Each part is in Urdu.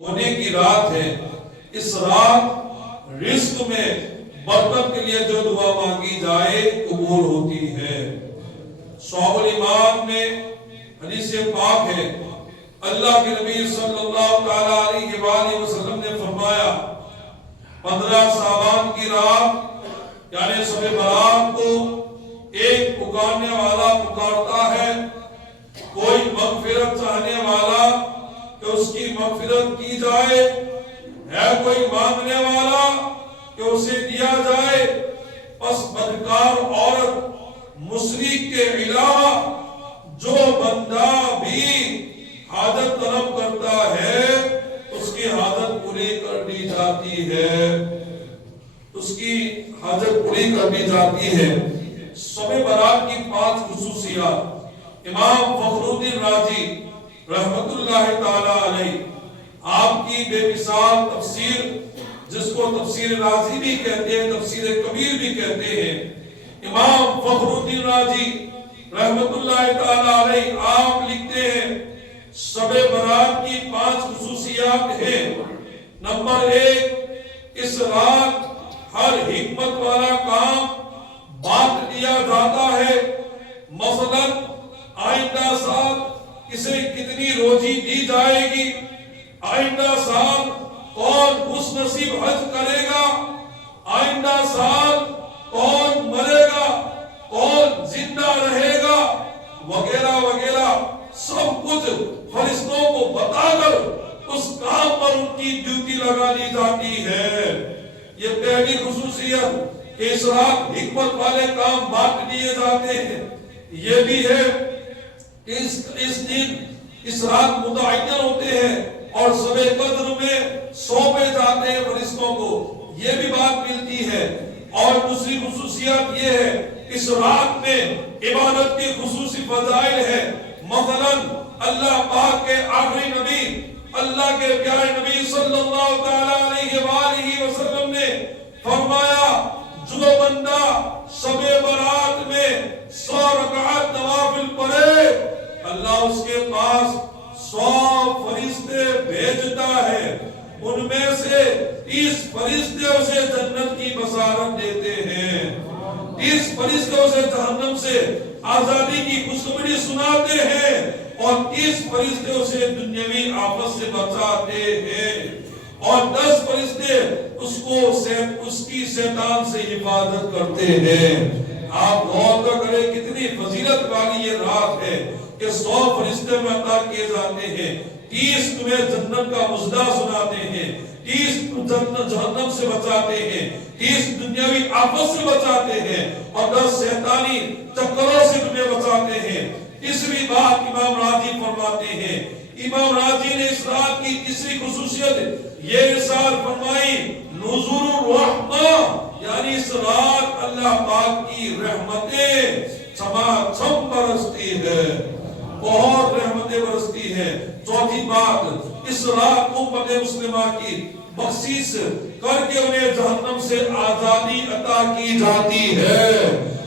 ہونے کی رات ہے. اس رات رزق میں برکت کے لیے جو دعا مانگی جائے قبول ہوتی ہے. شعب الایمان میں حدیث پاک ہے، اللہ کے نبی صلی اللہ تعالیٰ علیہ وآلہ وسلم نے فرمایا 15 شعبان کی رات یعنی شب برات کو ایک پکارنے والا پکارتا ہے، کوئی مغفرت چاہنے والا کہ اس کی مغفرت کی جائے، ہے کوئی مانگنے والا کہ اسے دیا جائے. پس بدکار عورت مشرک کے علاوہ جو بندہ بھی حاجت طلب کرتا ہے اس کی حاجت پوری کر دی جاتی ہے، اس کی حاجت پوری کر دی جاتی ہے. شب برات کی 5 خصوصیات امام فخر الدین رازی رحمت اللہ تعالی علیہ آپ کی بے مثال تفسیر، جس کو تفسیر رازی بھی کہتے ہیں، تفسیر کبیر بھی کہتے ہیں، امام فخر الدین رازی رحمت اللہ تعالی علیہ آپ لکھتے ہیں شب برات کی 5 خصوصیات ہیں. نمبر 1، اس رات ہر حکمت والا کام بانٹ دیا جاتا ہے. مثلا آئندہ سال کسے کتنی روزی دی جائے گی، آئندہ سال کون خوش نصیب حج کرے گا، آئندہ سال کون مرے گا، کون زندہ رہے گا، وغیرہ وغیرہ سب کچھ فرشتوں کو بتا کر اس کام پر ان کی ڈیوٹی لگا دی جاتی ہے. یہ پہلی خصوصیت کہ اس رات حکمت والے کام بانٹ دیے جاتے ہیں. یہ بھی ہے اس دن اس رات متعین ہوتے ہیں اور شب قدر میں سونپے جاتے ہیں فرشتوں کو، یہ بھی بات ملتی ہے. اور دوسری خصوصیت یہ ہے اس رات میں عبادت کی خصوصی فضائل ہے. مثلا اللہ پاک کے آخری نبی، اللہ کے پیارے نبی صلی اللہ تعالیٰ علیہ وآلہ وسلم نے فرمایا جو بندہ شب برات میں 100 رکعت نوافل پڑھے اللہ اس کے پاس 100 فرشتے بھیجتا ہے، ان میں سے 30 فرشتے اسے جنت کی بشارت دیتے ہیں، 30 فرشتے اسے جہنم سے آزادی کی خوشخبری سناتے ہیں، اور 30 فرشتے اسے دنیاوی آفت سے بچاتے ہیں، اور 10 فرشتے اس کی شیطان سے حفاظت کرتے ہیں. آپ غور کریں کتنی فضیلت والی یہ رات ہے کہ 100 فرشتے میں عطا کیے جاتے ہیں، 30 تمہیں جنت کا مژدہ سناتے ہیں، 30 جہنم سے بچاتے ہیں، 30 دنیاوی آفت سے بچاتے ہیں، اور 10 شیطانی چکروں سے تمہیں بچاتے ہیں. تیسری بات امام راضی فرماتے ہیں، امام راضی نے اس رات کی تیسری خصوصیت یہ ارشاد فرمائی نزول الرحمہ، یعنی اس رات اللہ پاک کی رحمتیں چھماچھم برستی ہے، بہت رحمتیں برستی ہے. چوتھی بات اس رات امت مسلمہ کی بخشش کر کے انہیں جہنم سے آزادی عطا کی جاتی ہے.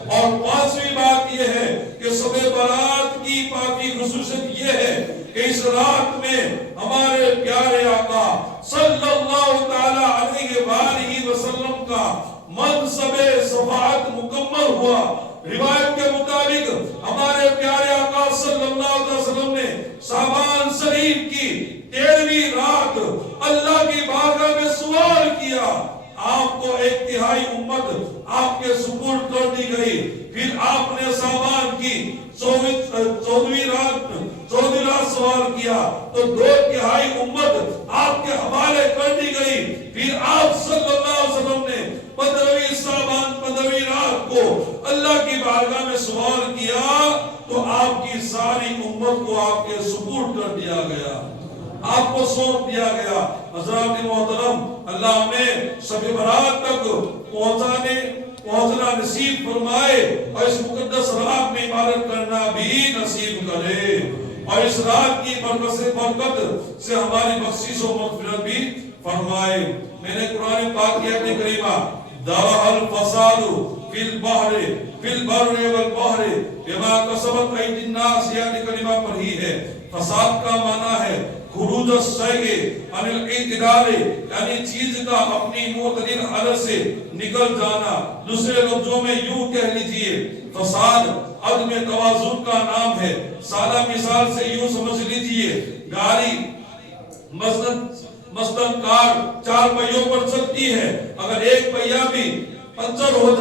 اور 5ویں بات یہ ہے کہ شب برات کی پاکی خصوصیت یہ ہے کہ اس رات میں ہمارے پیارے آقا صلی اللہ تعالی علیہ وآلہ وسلم کا منصب شفاعت مکمل ہوا. روایت کے مطابق ہمارے پیارے آقا صلی اللہ علیہ وسلم نے شعبان شریف کی 13ویں رات اللہ کی بارگاہ میں سوال کیا. آپ کو 1/3 امت آپ کے سپرد کر دی گئی، پھر آپ نے شعبان کی 14ویں رات سوال کیا تو 2/3 امت آپ کے حوالے کر دی گئی. پھر آپ صلی اللہ علیہ وسلم نے 15ویں شعبان 15ویں رات کو اللہ کی بارگاہ میں سوال کیا تو آپ کی ساری امت کو آپ کے سپرد کر دیا گیا، آپ کو سونپ دیا گیا. حضرات محترم، اللہ ہمیں شب برات تک پہنچنا نصیب فرمائے اور اس مقدس رات میں عبادت کرنا بھی نصیب کرے، اور اس رات کی برکت سے ہماری بخشش و مغفرت بھی فرمائے. میں نے قرآن پاک کی آیت کریمہ ظہر الفساد فی البر والبحر بما کسبت ایدی الناس یہ کلمہ پڑھی ہے. فساد کا معنی ہے خروج الشیء عن الاعتدال یعنی چیز کا اپنی معتدل حالت سے نکل جانا. دوسرے لفظوں میں یوں کہہ لیجئے فساد عدم توازن کا نام ہے. سادہ مثال سے یوں سمجھ لیجئے گاڑی مثلاً کار 4 پہیوں پر چلتی ہے. اگر ایک پہیا بھی پنچر ہو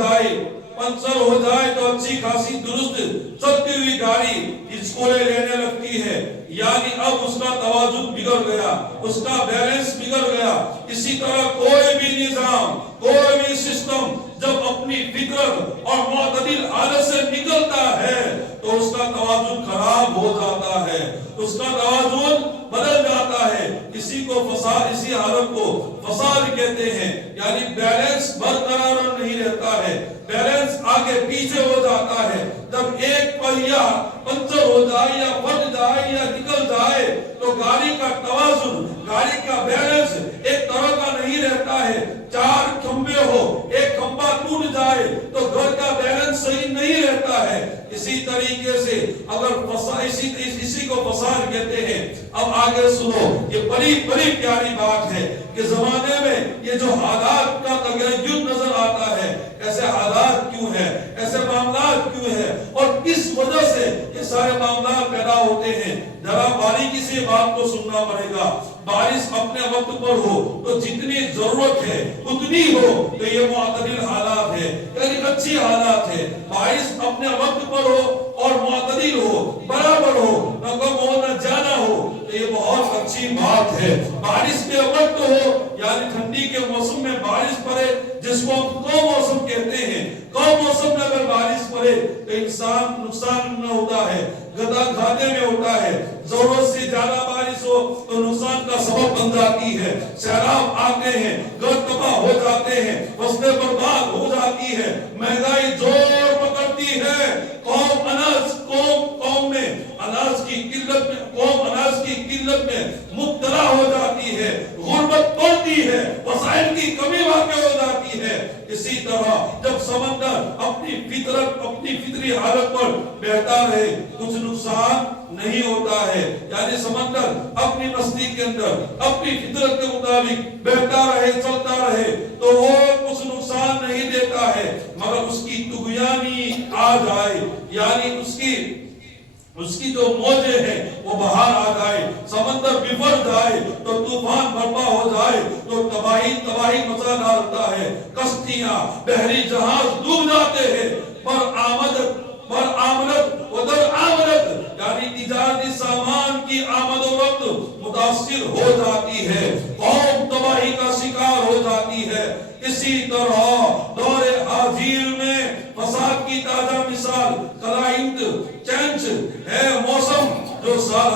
جائے تو اچھی خاصی درست چلتی ہوئی گاڑی اسکولے لینے لگتی ہے. یعنی اب اس کا توازن بگڑ گیا, اس کا بیلنس بگڑ گیا. اسی طرح کوئی بھی نظام, کوئی بھی سسٹم جب اپنی فطرت اور معتدل حالت سے نکلتا ہے تو اس کا توازن خراب ہو جاتا ہے, اس کا توازن بدل جاتا ہے. اسی حالت کو فساد کہتے ہیں. یعنی بیلنس برقرار نہیں رہتا ہے, بیلنس آگے پیچھے ہو جاتا ہے. جب ایک پہیا پنچر ہو جائے یا پھٹ جائے یا نکل جائے تو گاڑی کا توازن, گاڑی کا بیلنس ایک طرح کا نہیں رہتا ہے. 4 کھمبے ہو, ایک کھمبا ٹوٹ جائے تو گھر کا بیلنس صحیح نہیں رہتا ہے. اسی طریقے سے اگر اسی کو فساد کہتے ہیں. اب آگے سنو, یہ بڑی پیاری بات ہے کہ زمانے میں یہ جو حالات کا تغیر نظر آتا ہے, ایسے حالات کیوں ہیں, ایسے معاملات کیوں ہیں اور کس وجہ سے یہ سارے معاملات پیدا ہوتے ہیں. ذرا باریکی سے بات کو سننا پڑے گا. بارش اپنے وقت پر ہو تو جتنی ضرورت ہے اتنی ہو تو یہ معتدل حالات ہے, یعنی اچھی حالات ہے. بارش اپنے وقت پر ہو اور معتدل ہو, برابر ہو, نہ کم ہو نہ زیادہ ہو تو یہ بہت اچھی بات ہے. بارش کے وقت ہو یعنی ٹھنڈی کے موسم میں بارش پڑے جس کو ہم کو موسم کہتے ہیں. کم موسم میں اگر بارش پڑے تو انسان نقصان نہ ہوتا ہے, گھاٹے میں ہوتا ہے. ضرورت سے زیادہ بارش ہو تو نقصان کا سبب بن جاتی ہے. سیلاب آتے ہیں, گھر تباہ ہو جاتے ہیں, فصلیں برباد ہو جاتی ہے, مہنگائی زور پکڑتی ہے. قوم میں اناج کی قلت میں مبتلا ہو جاتی ہے, غربت بڑھتی ہے, وسائل کی کمی واقع ہو جاتی ہے. اسی طرح جب سمندر اپنی فطری حالت پر بہتا رہے کچھ نقصان نہیں ہوتا ہے. یعنی سمندر اپنی مستی کے اندر اپنی فطرت کے مطابق بہتا رہے, چلتا رہے تو وہ کچھ نقصان نہیں دیتا ہے. مگر اس کی طغیانی آ جائے, یعنی اس کی جو موجیں ہیں وہ باہر آ جائے, سمندر بفر جائے تو طوفان برپا ہو جائے تو تباہی مچا ڈالتا ہے. کشتیاں, بحری جہاز ڈوب جاتے ہیں. پر آمدت ودر آمدت یعنی تجارتی سامان کی آمد و رفت متاثر ہو جاتی ہے, قوم تباہی کا شکار ہو جاتی ہے. اسی طرح دور حاضر میں فساد کی تازہ مثال کلائنٹ چینج ہے. موسم جو سال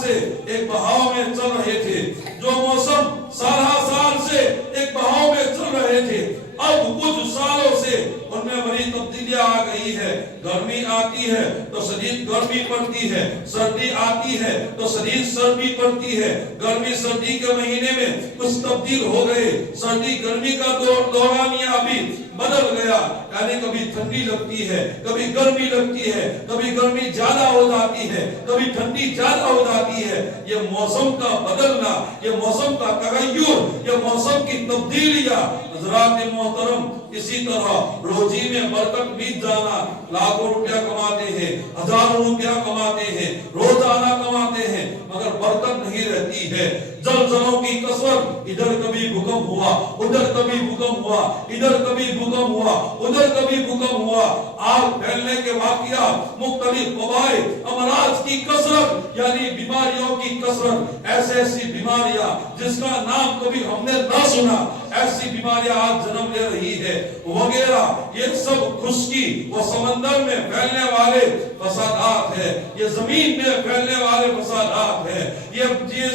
سے ایک بہاؤ میں چل رہے تھے, جو موسم سال سے ایک بہاؤ میں چل رہے تھے, اب کچھ سالوں سے ان میں بڑی تبدیلیاں آ گئی ہے. گرمی آتی ہے تو شدید گرمی پڑتی ہے, سردی آتی ہے تو شدید سردی پڑتی ہے. گرمی سردی کے مہینے میں کچھ تبدیل ہو گئے, سردی گرمی کا دورانیہ بھی بدل گیا. یعنی کبھی ٹھنڈی لگتی ہے, کبھی گرمی لگتی ہے, کبھی گرمی زیادہ ہو جاتی ہے, کبھی ٹھنڈی زیادہ ہو جاتی ہے. یہ موسم کا بدلنا, یہ موسم کا تغیر, یہ موسم کی تبدیلیاں حضرات محترم. اسی طرح روزی میں برکت بیت جانا, لاکھوں روپیہ کماتے ہیں, ہزاروں روپیہ کماتے ہیں, روزانہ کماتے ہیں, مگر برکت نہیں رہتی ہے. زلزلوں کی کثرت, ادھر کبھی بھوکمپ ہوا, ادھر کبھی بھوکمپ ہوا, ادھر کبھی بھوکمپ ہوا, ادھر کبھی بھوکمپ ہوا. آگ پھیلنے کے واقعات, مختلف وبائیں, امراض کی کثرت یعنی بیماریوں کی کثرت, ایسی بیماریاں جس کا نام کبھی ہم نے نہ سنا, ایسی بیماریاں آج جنم لے رہی ہے وغیرہ. یہ سب خشکی و سمندر میں پھیلنے والے فسادات ہے, یہ زمین میں پھیلنے والے فسادات ہے, یہ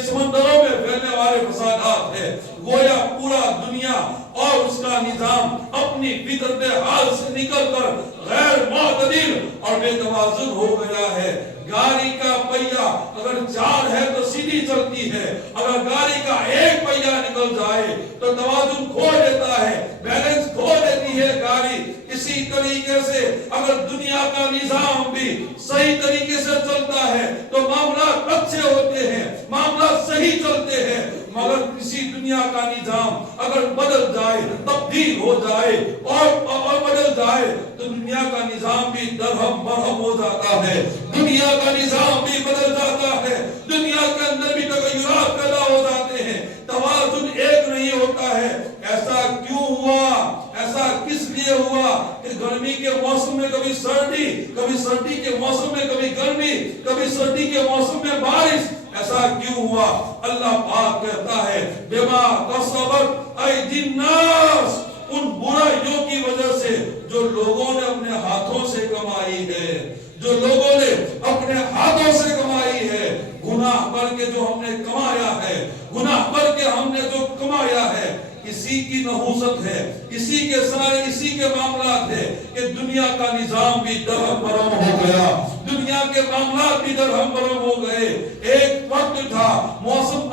سمندروں میں پھیلنے والے فسادات ہے. گویا پورا دنیا اور اس کا نظام اپنی فطرت حال سے نکل کر غیر معتدل اور بے توازن ہو گیا ہے. گاڑی کا پہیا اگر 4 ہے تو سیدھی چلتی ہے, اگر گاڑی کا ایک پہیا نکل جائے تو توازن کھو دیتا ہے, بیلنس کھو دیتی ہے گاڑی. اسی اسی طریقے سے اگر دنیا کا نظام بھی صحیح طریقے سے چلتا ہے تو معاملات اچھے ہوتے ہیں، معاملات صحیح چلتے ہیں، مگر کسی دنیا کا نظام اگر بدل جائے، تبدیل ہو جائے اور بدل جائے تو دنیا کا نظام بھی درہم برہم ہو جاتا ہے، دنیا کا نظام بھی بدل جاتا ہے، دنیا کے اندر بھی تغیرات پیدا ہو جاتے ہیں، توازن ایک نہیں ہوتا ہے۔ ایسا کیوں ہوا؟ ایسا کس لیے ہوا کہ گرمی کے موسم میں کبھی سردی، کبھی سردی کے موسم میں کبھی گرمی، کبھی سردی کے موسم میں بارش؟ ایسا کیوں ہوا؟ اللہ پاک کہتا ہے بما کسبت ایدی الناس، ان برائیوں کی وجہ سے جو لوگوں نے اپنے ہاتھوں سے کمائی ہے، جو لوگوں نے اپنے ہاتھوں سے کمائی ہے، گناہ کر کے جو ہم نے کمایا ہے، گناہ کر کے ہم نے جو کمایا ہے، اسی کی نحوست ہے، اسی کے سارے اسی کے معاملات ہے کہ دنیا کا نظام بھی درہم برہم ہو گیا، دنیا کے معاملات بھی درہم برہم ہو گئے۔ ایک وقت تھا موسم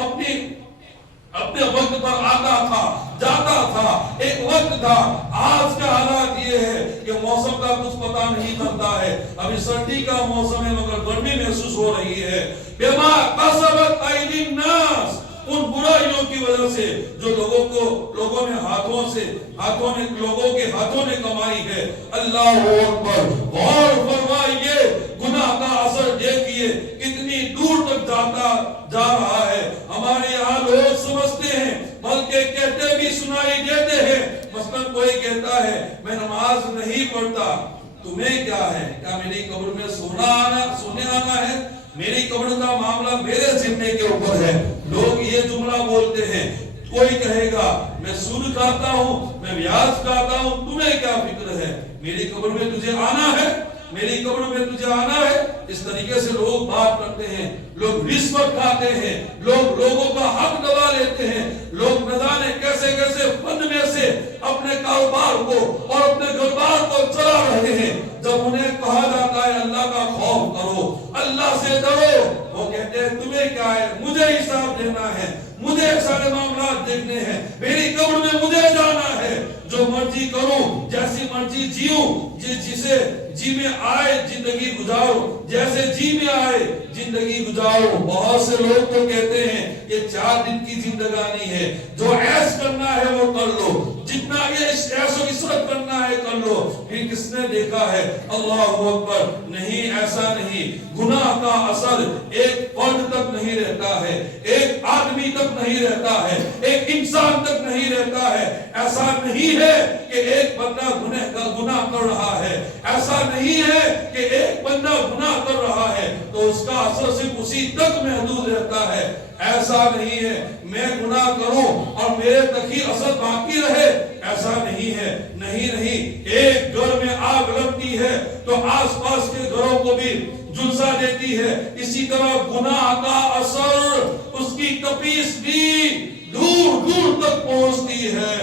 اپنے وقت پر آتا تھا جاتا تھا، ایک وقت تھا۔ آج کا حالات یہ ہے کہ موسم کا کچھ پتہ نہیں چلتا ہے، ابھی سردی کا موسم ہے مگر گرمی محسوس ہو رہی ہے۔ بما کسبت ایدی الناس، ان برائیوں کی وجہ سے جو لوگوں نے لوگوں کے ہاتھوں نے کمائی ہے۔ اللہ اکبر، غور فرمائیے، گناہ کا اثر دیکھیے کتنی دور تک جا رہا ہے۔ ہمارے یہاں لوگ سمجھتے ہیں بلکہ کہتے بھی سنائی دیتے ہیں، مثلا کوئی کہتا ہے میں نماز نہیں پڑھتا، تمہیں کیا ہے؟ کیا میری قبر میں سونے آنا ہے؟ میری قبر کا معاملہ میرے ذمے کے اوپر ہے۔ لوگ یہ جملہ بولتے ہیں، کوئی کہے گا میں سود کھاتا ہوں، میں بیاج کھاتا ہوں، تمہیں کیا فکر ہے؟ میری قبر میں تجھے آنا ہے، میری قبر میں تجھے آنا ہے۔ اس طریقے سے لوگ بات کرتے ہیں، لوگ رشوت کھاتے ہیں، لوگ لوگوں کا حق دبا لیتے ہیں، لوگ نہ جانے کیسے کیسے فن میں سے اپنے کاروبار کو اور اپنے گھر بار کو چلا رہے ہیں۔ جب انہیں کہا جاتا ہے اللہ کا خوف کرو، اللہ سے ڈرو، وہ کہتے ہیں تمہیں کیا ہے؟ مجھے حساب دینا ہے، مجھے سارے معاملات دیکھنے ہیں، میری قبر میں مجھے جانا ہے، جو مرضی کروں، جیسی مرضی جیوں، جسے جی میں آئے زندگی گزارو، جیسے جی میں آئے زندگی گزارو۔ بہت سے لوگ تو کہتے ہیں یہ 4 دن کی زندگانی ہے، جو عیش کرنا ہے وہ کر لو، جتنا یہ عیش و عشرت کرنا ہے کر لو۔ پھر کس نے دیکھا ہے؟ اللہ اکبر، نہیں، ایسا نہیں۔ گناہ کا اثر ایک فرد تک نہیں رہتا ہے، ایک آدمی تک نہیں رہتا ہے، ایک انسان تک نہیں رہتا ہے۔ ایسا نہیں ہے کہ ایک بندہ گناہ کر رہا ہے، ایسا نہیں ہے کہ ایک بندہ گناہ کر رہا ہے تو اس کا اثر صرف اسی تک محدود رہتا ہے۔ ایسا نہیں ہے میں گناہ کروں اور میرے تک ہی اثر باقی رہے، ایسا نہیں ہے۔ نہیں، ایک گھر میں آگ لگتی ہے تو آس پاس کے گھروں کو بھی جلسہ دیتی ہے، اسی طرح گناہ کا اثر، اس کی تپیس بھی دور دور تک پہنچتی ہے،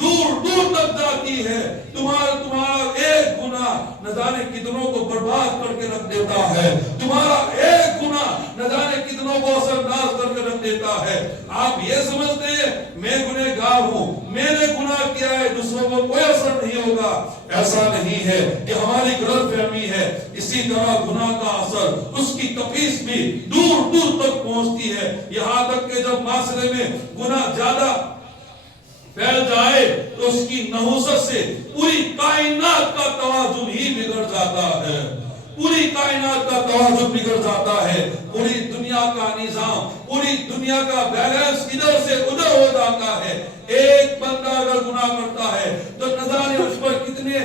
دور دور تک جاتی ہے۔ تمہارا ایک گناہ نہ جانے کتنوں کو برباد کر کے رکھ دیتا ہے، تمہارا ایک گناہ نہ جانے کتنوں کو اثر انداز کر کے رکھ دیتا ہے۔ آپ یہ سمجھتے ہیں میں گنہگار ہوں، میں نے گناہ کیا ہے، دوسروں کو کوئی اثر نہیں ہوگا، ایسا نہیں ہے، یہ ہماری غلط فہمی ہے۔ اسی طرح گناہ کا اثر، اس کی تفیض بھی دور دور تک پہنچتی ہے، یہاں تک کہ جب معاشرے میں گناہ زیادہ پھیل جائے تو اس کی نحوست سے پوری کائنات کا توازن ہی بگڑ جاتا ہے، پوری کائنات کا توازن بگڑ جاتا ہے، پوری دنیا کا نظام، پوری دنیا کا بیلنس ادھر سے ادھر ہو جاتا ہے۔ ایک بندہ اگر گناہ کرتا ہے تو نہ جانے اس پر کتنے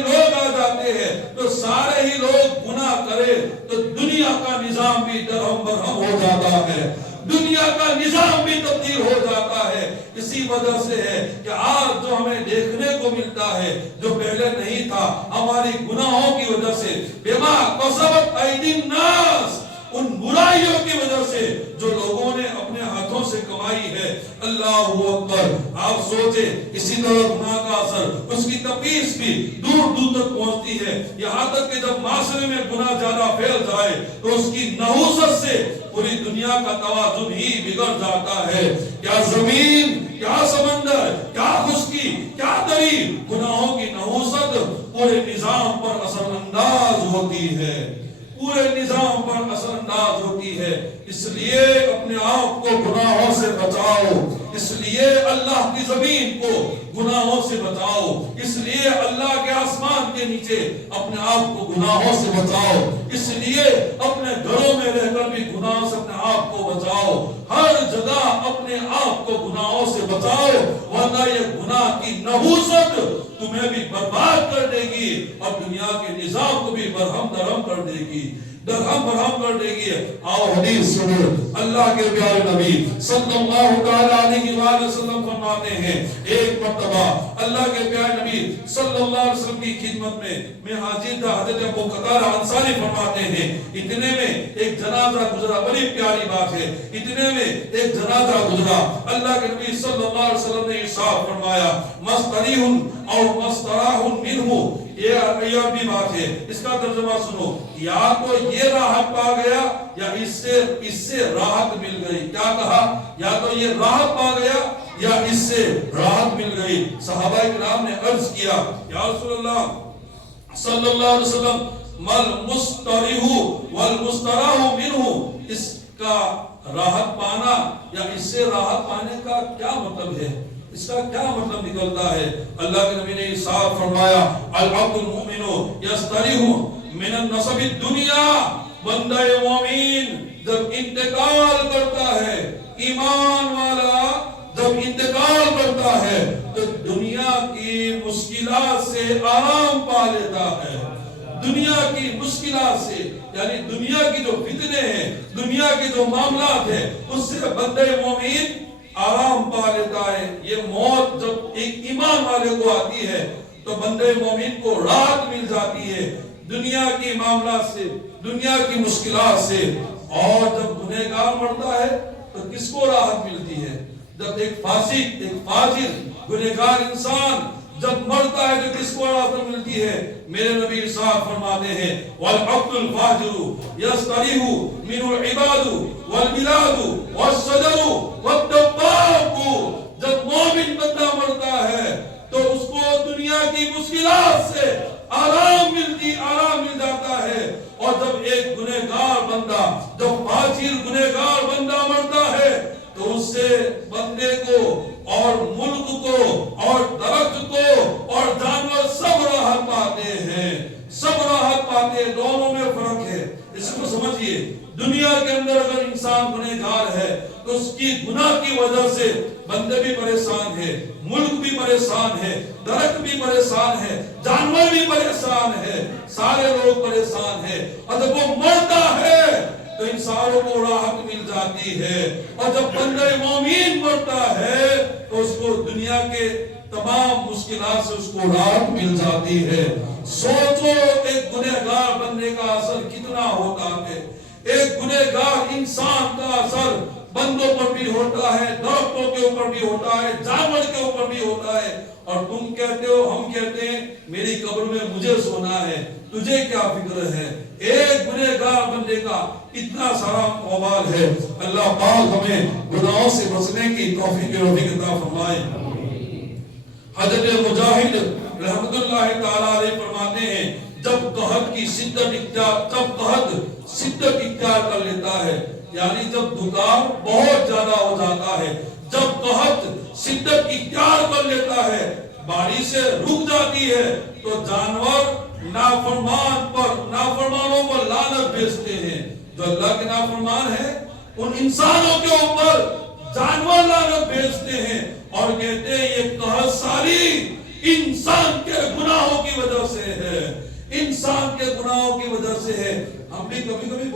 لوگ آ جاتے ہیں، تو سارے ہی لوگ گناہ کرے تو دنیا کا نظام بھی درہم برہم ہو جاتا ہے، دنیا کا نظام بھی تبدیل ہو جاتا ہے۔ اسی وجہ سے ہے کہ آج جو ہمیں دیکھنے کو ملتا ہے جو پہلے نہیں تھا، ہماری گناہوں کی وجہ سے، بما کسبت ایدی الناس، ان برائیوں کی وجہ سے جو لوگوں نے اپنے ہاتھوں سے کمائی ہے۔ اللہ اکبر، آپ سوچیں اسی طرح گناہ کا اثر، اس کی تپیس بھی دور دور تک پہنچتی ہے، یہاں تک کہ جب معاشرے میں گناہ زیادہ پھیل جائے تو اس کی نحوست سے پوری دنیا کا توازن ہی بگڑ جاتا ہے۔ کیا زمین، کیا سمندر، کیا خشکی، کیا دری، گناہوں کی نحوست پورے نظام پر اثر انداز ہوتی ہے، پورے نظام پر اثر انداز ہوتی ہے۔ اس لیے اپنے آپ کو گناہوں سے بچاؤ، اس لیے اللہ کی زمین کو گناہوں سے بچاؤ، اس لیے اللہ کے آسمان کے نیچے اپنے آپ کو گناہوں سے بچاؤ، اس لیے اپنے گھروں میں رہ کر بھی گناہوں سے اپنے آپ کو بچاؤ، ہر جگہ اپنے آپ کو گناہوں سے بچاؤ، ورنہ یہ گناہ کی نحوست تمہیں بھی برباد کر دے گی اور دنیا کے نظام کو بھی برہم درہم کر دے گی، درہم برہم کر دے گی۔ آؤ حدیث سنو، اللہ کے پیارے نبی صلی اللہ تعالی علیہ وآلہ وسلم فرماتے ہیں، ایک مرتبہ اللہ کے پیارے نبی صلی اللہ علیہ وسلم کی خدمت میں حاضر تھا، حضرت ابو قتادہ انصاری فرماتے ہیں، اتنے میں ایک جنازہ گزرا، بڑی پیاری بات ہے، اتنے میں ایک جنازہ گزرا، اللہ کے نبی صلی اللہ علیہ وسلم نے ارشاد فرمایا مستریح اور مستراح منہ، یہ عربی بات ہے، اس کا ترجمہ سنو، یا تو یہ راحت پا گیا یا اس سے راحت مل گئی۔ کیا کہا؟ یا تو یہ راحت پا گیا یا اس سے راحت مل گئی۔ صحابہ کرام نے عرض کیا یا رسول اللہ صلی اللہ علیہ وسلم مل مستریح والمستراح منہ، اس کا راحت پانا یا اس سے راحت پانے کا کیا مطلب ہے، اس کا کیا مطلب نکلتا ہے؟ اللہ کے نبی نے ارشاد فرمایا العبد المؤمن یستریح من النصب الدنیا، بندہ مومن جب انتقال کرتا ہے، ایمان والا جب انتقال کرتا ہے تو دنیا کی مشکلات سے آرام پا لیتا ہے، دنیا کی مشکلات سے، یعنی دنیا کی جو فتنے ہیں، دنیا کی جو معاملات ہیں، اس سے بندہ مومن آرام پا لیتا ہے۔ یہ موت جب ایک ایمان والے کو آتی ہے تو بندے مومن کو راحت مل جاتی ہے دنیا کی معاملات سے، دنیا کی مشکلات سے۔ اور جب گنہگار مرتا ہے تو کس کو راحت ملتی ہے؟ جب ایک فاسق، ایک فاجر، گنہگار انسان جب مرتا ہے تو کس کو راحت ملتی ہے؟ میرے نبی ارشاد فرماتے ہیں والعبد الفاجر یستریح من العباد والبلاد والشجر والدواب، جب مومن بندہ مرتا ہے تو اس کو دنیا کی مشکلات سے آرام مل جاتا ہے، اور جب ایک گنہگار بندہ، جب فاجر گنہگار بندہ مرتا ہے تو اس سے بندے کو اور ملک کو اور درخت کو اور جانور سب راحت پاتے ہیں، سب راحت پاتے ہیں، دونوں میں فرق ہے۔ اس کو سمجھیے، دنیا کے اندر اگر انسان گنہگار ہے تو اس کی گناہ کی وجہ سے بندے بھی پریشان ہے، ملک بھی پریشان ہے، درخت بھی پریشان ہے، جانور بھی پریشان ہے، سارے لوگ پریشان ہیں، اور جب وہ مرتا ہے تو انسانوں کو راحت مل جاتی ہے، اور جب بندہ مومن مرتا ہے تو اس کو دنیا کے تمام مشکلات سے اس کو راحت مل جاتی ہے۔ سوچو ایک گنہگار بندے کا اثر کتنا ہوتا ہے، ایک گنہگار انسان کا اثر بندوں پر بھی ہوتا ہے، درختوں کے اوپر بھی ہوتا ہے، جانور کے اوپر بھی ہوتا ہے، اور تم کہتے ہو، ہم کہتے ہیں میری قبر میں مجھے سونا ہے، تجھے کیا فکر ہے؟ ایک گنہگار بندے کا اتنا سارا وبال ہے۔ اللہ پاک ہمیں گناہوں سے بچنے کی توفیق عطا فرمائے۔ حضرت مجاہد رحمت اللہ تعالی علیہ فرماتے ہیں جب قحط کی شدت اختیار کر لیتا ہے، یعنی جب دکان بہت زیادہ ہو جاتا ہے، جب قحط شدت اختیار کر لیتا ہے، بارشیں رک جاتی ہے تو جانور نافرمانوں پر لعنت بھیجتے ہیں۔ جو اللہ کے نافرمان ہیں ان انسانوں کے اوپر جانور لعنت بھیجتے ہیں اور کہتے ہیں یہ قحط ساری انسان کے گناہوں کی وجہ سے ہے، انسان کے گناہوں کی وجہ سے ہے۔ ہم بھی کبھی کبھی